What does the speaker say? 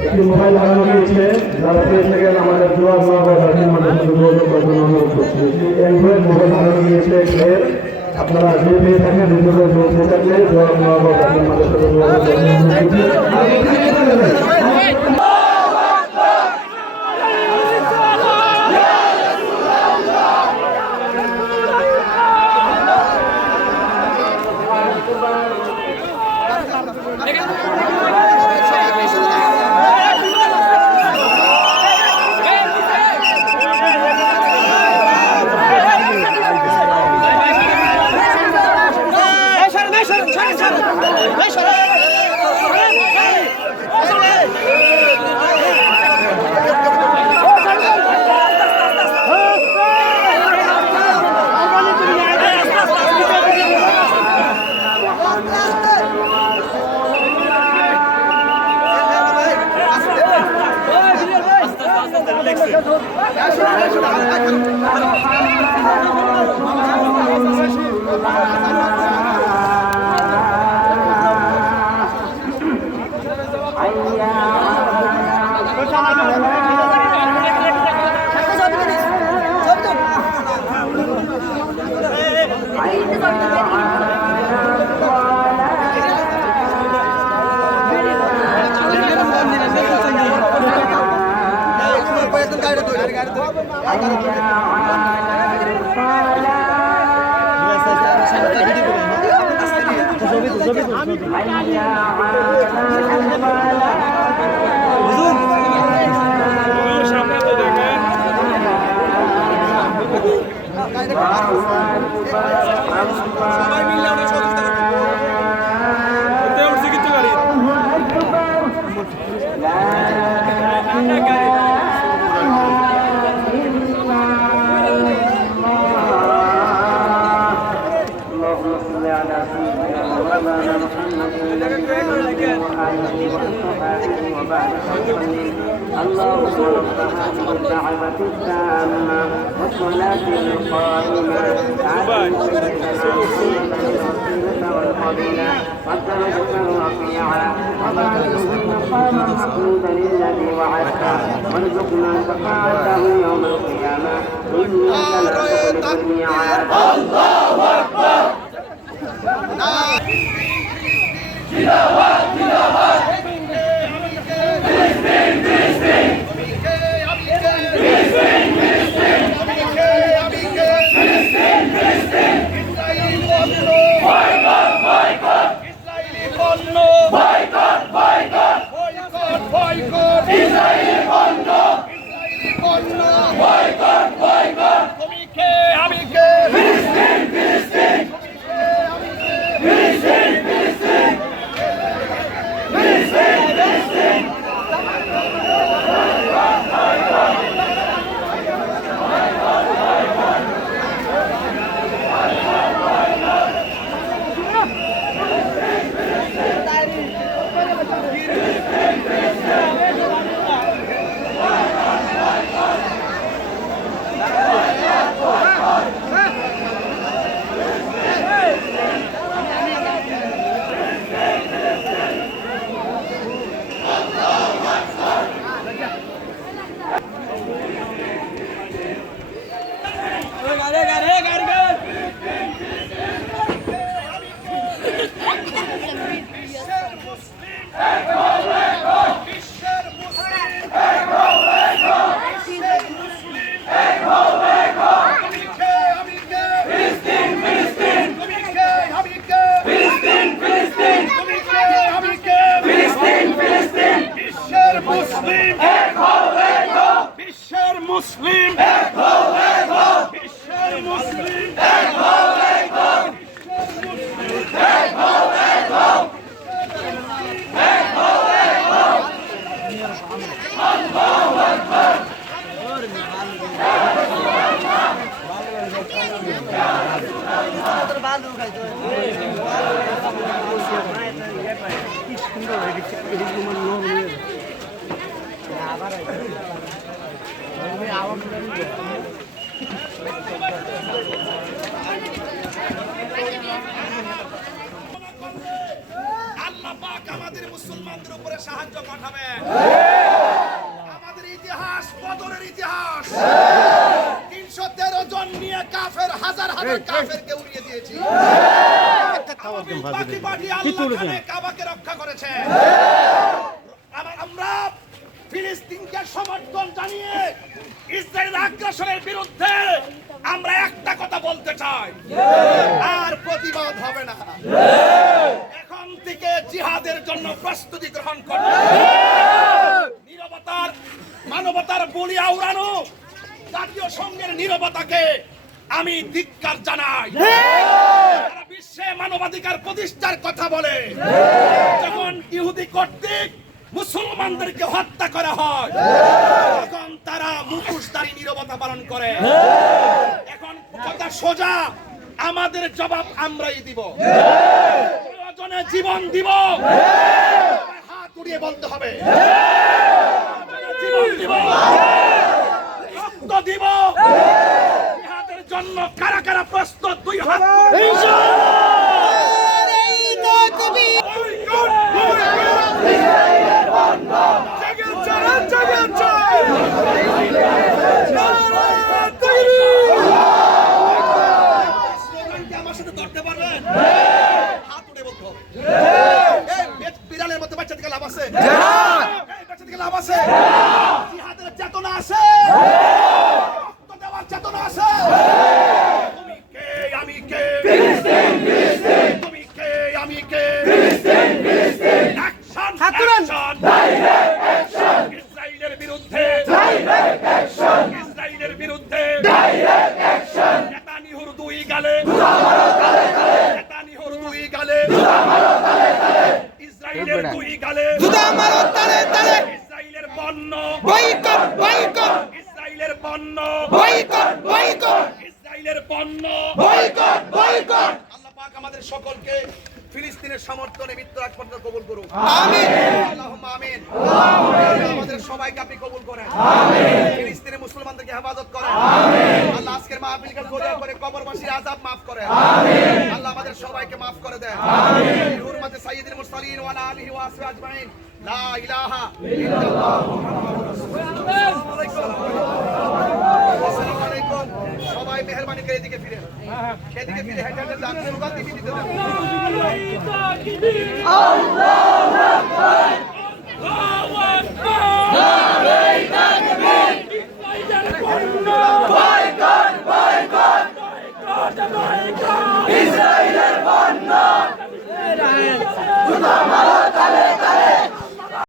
একটি মোবাইল হারানো গিয়েছে যারা পেয়ে থাকেন আমাদের দোয়া দোয়া বা জাতির মাধ্যমে যোগাযোগ করার অনুরোধ অ্যান্ড্রয়েড মোবাইল হারানো এর আপনারা যে পেয়ে থাকেন দিয়ে থাকলে দোয়া দোয়া বা আমি اللهم ربها والدعوة التامة والصلاة القائمة عدد والفضيلة والدرجة الرفيعة وبعد الحمد للذي وعدته وارزقنا شفاعته يوم القيامة إنك لا تخلف الميعاد الله أكبر تلاوات تلاوات মুসলিম আমাদের মুসলমানদের উপরে সাহায্য পাঠাবেন। আমাদের ইতিহাস বদরের ইতিহাস। তিনশো তেরো জন নিয়ে কাফের হাজার হাজার কাফেরকে উড়িয়ে দিয়েছি। আল্লাহ কাবাকে রক্ষা করেছে সমর্থন জানিয়ে ইসরায়েল আগ্রাসনের বিরুদ্ধে আমরা একটা কথা বলতে চাই। আর প্রতিবাদ হবে না। এখন থেকে জিহাদের জন্য প্রস্তুতি গ্রহণ করবে নিরবতার, মানবতার বলি আওড়ানো জাতীয় সংঘের নিরবতাকে আমি ধিক্কার জানাই। বিশ্বে মানবাধিকার প্রতিষ্ঠার কথা বলে, যখন ইহুদি কর্তৃক মুসলমানদেরকে হত্যা করা হয়। তখন তারা মুখোশধারী নিরবতা পালন করে। এখন কথা সোজা, আমাদের জবাব আমরাই দিব। প্রয়োজনে জীবন দিব। হাত উড়িয়ে বলতে হবে। জীবন দিব। রক্ত দিব। জন্য কারা কারা প্রস্তুত? দুই হাত করে স্লোগানটি আমার সাথে ধরতে পারবেন হাত উঠে বলতে হবে এই বে- বিড়ালের মতো বাচ্চা থেকে লাভ আছে লাভ আছে? জিহাদের চেতনা আছে রক্ত দেওয়ার চেতনা আছে তুমি কে আমি কে তুমি কে আমি কে অ্যাকশন অ্যাকশন ইসরায়েলের বিরুদ্ধে ইসরায়েলের বিরুদ্ধে নেতানিহুর দুই গালে নেতানিহুর দুই গালে ইসরায়েলের দুই গালে ইসরায়েলের পণ্য ইসরায়েলের পণ্য। আল্লাহ পাক আমাদের সকলকে ফিলিস্তিনের সমর্থনে মৃত্যু আগ পর্যন্ত কবুল করুন আমিন। আল্লাহুম্মা আমিন। আমাদের সবাইকে আপনি কবুল করেন। আমিন। ফিলিস্তিনের মুসলমানদেরকে হেফাজত করেন। আমিন। আল্লাহ আজকের মাহফিলকে জড়িয়ে করে কবরবাসীর আযাব maaf করেন। আমিন। আল্লাহ আমাদের সবাইকে maaf করে দেন। আমিন। হুরমাতে সাইয়্যিদুল মুরসালিন ওয়া আলা আলিহি ওয়া আসহাবিহি আজমাইন। লা ইলাহা ইল্লাল্লাহ। মুহাম্মাদুর ফিরে সেদিকে ফিরে হেঁটে হেঁটে দাঁড়িয়ে রুকাল দিবি দিতে ইসরায়েলের বন্ধ